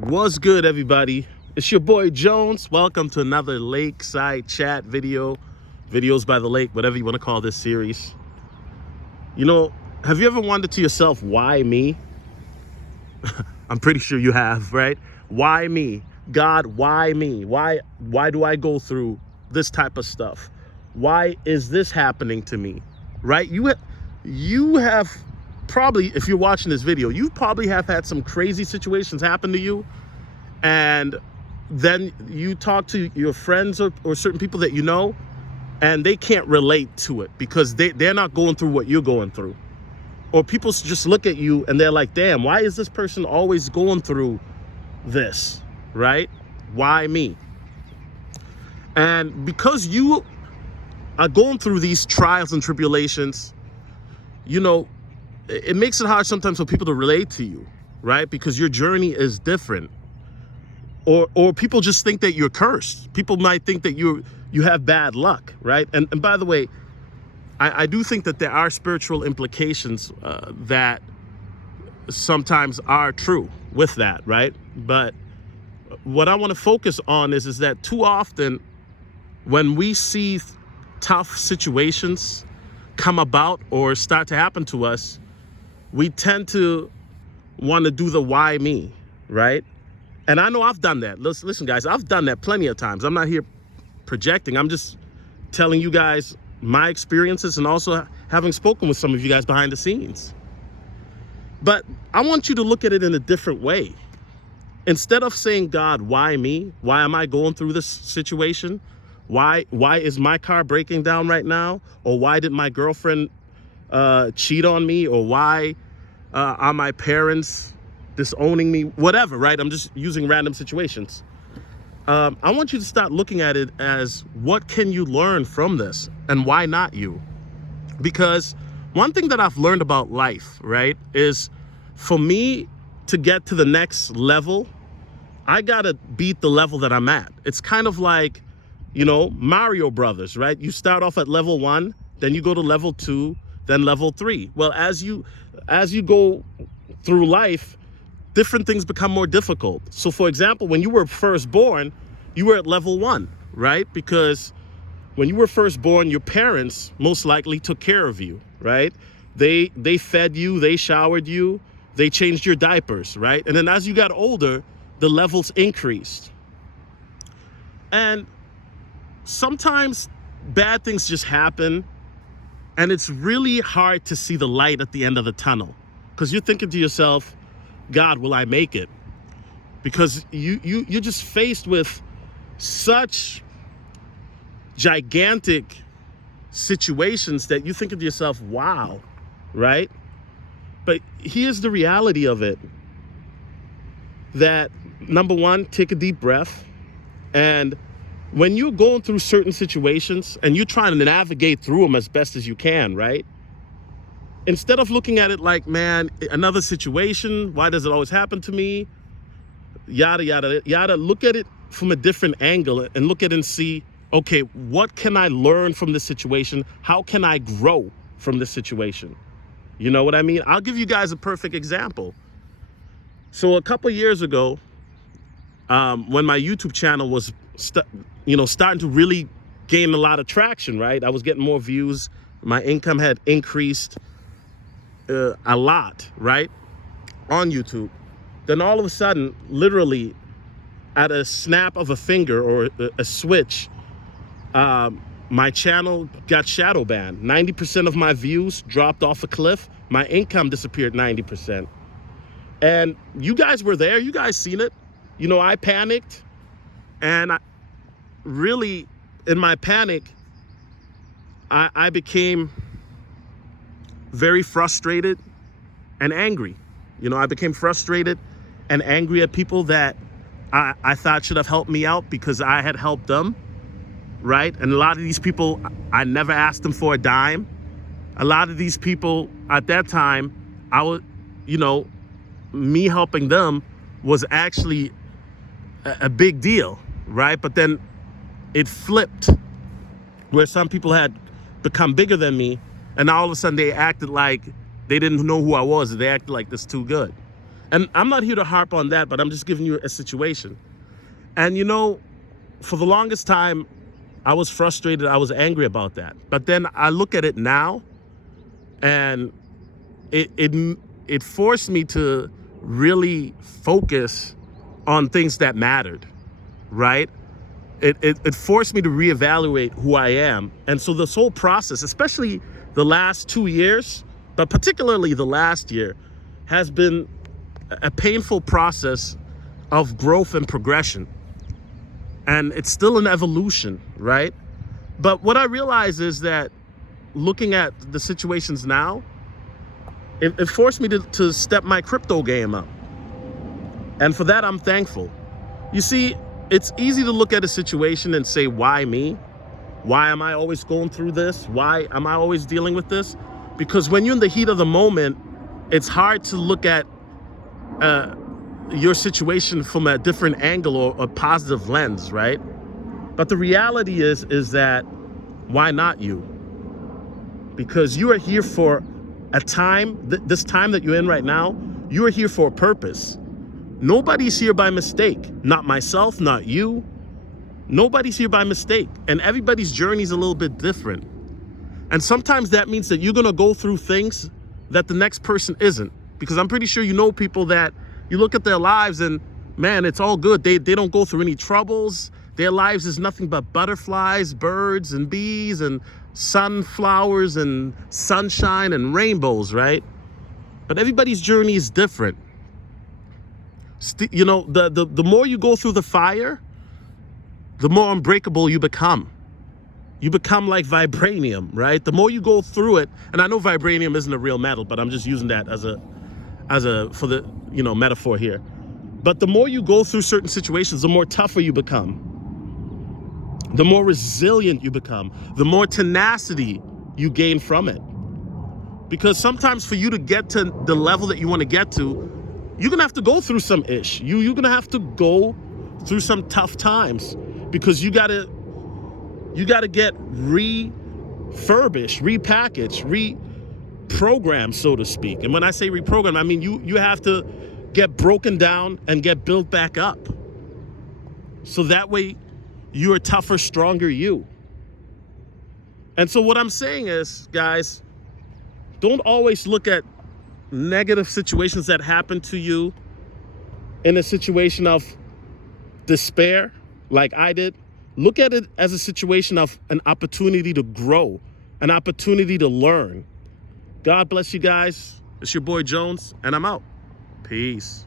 What's good, everybody? It's your boy Jones. Welcome to another Lakeside Chat videos by the lake, whatever you want to call this series. You know, have you ever wondered to yourself, why me? I'm pretty sure you have, right? Why me? God, why me? Why do I go through this type of stuff? Why is this happening to me? Right? You have probably, if you're watching this video, you probably have had some crazy situations happen to you, and then you talk to your friends or certain people that you know, and they can't relate to it because they're not going through what you're going through. Or people just look at you and they're like, damn, why is this person always going through this, right? Why me? And because you are going through these trials and tribulations, you know, it makes it hard sometimes for people to relate to you, right? Because your journey is different. Or people just think that you're cursed. People might think that you have bad luck, right? And by the way, I do think that there are spiritual implications that sometimes are true with that, right? But what I want to focus on is that too often when we see tough situations come about or start to happen to us, we tend to want to do the why me, right? And I know I've done that. Listen, guys, I've done that plenty of times. I'm not here projecting. I'm just telling you guys my experiences and also having spoken with some of you guys behind the scenes. But I want you to look at it in a different way. Instead of saying, God, why me? Why am I going through this situation? Why is my car breaking down right now? Or why did my girlfriend cheat on me? Or why are my parents disowning me? Whatever, right? I'm just using random situations. I want you to start looking at it as, what can you learn from this? And why not you? Because one thing that I've learned about life, right, is for me to get to the next level, I gotta beat the level that I'm at. It's kind of like, you know, Mario Brothers, right? You start off at level 1, then you go to level 2, then level 3. Well, as you go through life, different things become more difficult. So for example, when you were first born, you were at level 1, right? Because when you were first born, your parents most likely took care of you, right? They fed you, they showered you, they changed your diapers, right? And then as you got older, the levels increased. And sometimes bad things just happen, and it's really hard to see the light at the end of the tunnel, because you're thinking to yourself, God, will I make it? Because you're just faced with such gigantic situations that you think to yourself, wow, right? But here's the reality of it, that number one, take a deep breath. And when you're going through certain situations and you're trying to navigate through them as best as you can, right? Instead of looking at it like, man, another situation, why does it always happen to me? Yada, yada, yada. Look at it from a different angle and look at it and see, okay, what can I learn from this situation? How can I grow from this situation? You know what I mean? I'll give you guys a perfect example. So a couple years ago, when my YouTube channel was, starting to really gain a lot of traction, right? I was getting more views. My income had increased a lot, right, on YouTube. Then all of a sudden, literally at a snap of a finger or a switch, my channel got shadow banned. 90% of my views dropped off a cliff. My income disappeared 90%. And you guys were there. You guys seen it. You know, I panicked. And really, in my panic, I became very frustrated and angry. You know, I became frustrated and angry at people that I thought should have helped me out because I had helped them, right? And a lot of these people, I never asked them for a dime. A lot of these people at that time, me helping them was actually a big deal, right? But then it flipped, where some people had become bigger than me, and all of a sudden they acted like they didn't know who I was. They acted like this too good. And I'm not here to harp on that, but I'm just giving you a situation. And you know, for the longest time, I was frustrated. I was angry about that. But then I look at it now, and it forced me to really focus on things that mattered, right? It forced me to reevaluate who I am. And so this whole process, especially the last 2 years, but particularly the last year, has been a painful process of growth and progression. And it's still an evolution, right? But what I realize is that looking at the situations now, it forced me to step my crypto game up. And for that, I'm thankful. You see, it's easy to look at a situation and say, why me? Why am I always going through this? Why am I always dealing with this? Because when you're in the heat of the moment, it's hard to look at your situation from a different angle or a positive lens, right? But the reality is that why not you? Because you are here for a time, this time that you're in right now, you are here for a purpose. Nobody's here by mistake. Not myself, not you. Nobody's here by mistake. And everybody's journey is a little bit different. And sometimes that means that you're going to go through things that the next person isn't. Because I'm pretty sure you know people that you look at their lives and, man, it's all good. They don't go through any troubles. Their lives is nothing but butterflies, birds, and bees, and sunflowers, and sunshine, and rainbows, right? But everybody's journey is different. You know, the more you go through the fire, the more unbreakable you become. You become like vibranium, right? The more you go through it, and I know vibranium isn't a real metal, but I'm just using that as a for the, you know, metaphor here. But the more you go through certain situations, the more tougher you become. The more resilient you become. The more tenacity you gain from it. Because sometimes for you to get to the level that you want to get to, you're gonna have to go through some ish. You're gonna have to go through some tough times, because you gotta get refurbished, repackaged, reprogrammed, so to speak. And when I say reprogram, I mean you have to get broken down and get built back up. So that way you're a tougher, stronger you. And so what I'm saying is, guys, don't always look at negative situations that happen to you in a situation of despair, like I did. Look at it as a situation of an opportunity to grow, an opportunity to learn. God bless you guys. It's your boy Jones, and I'm out. Peace.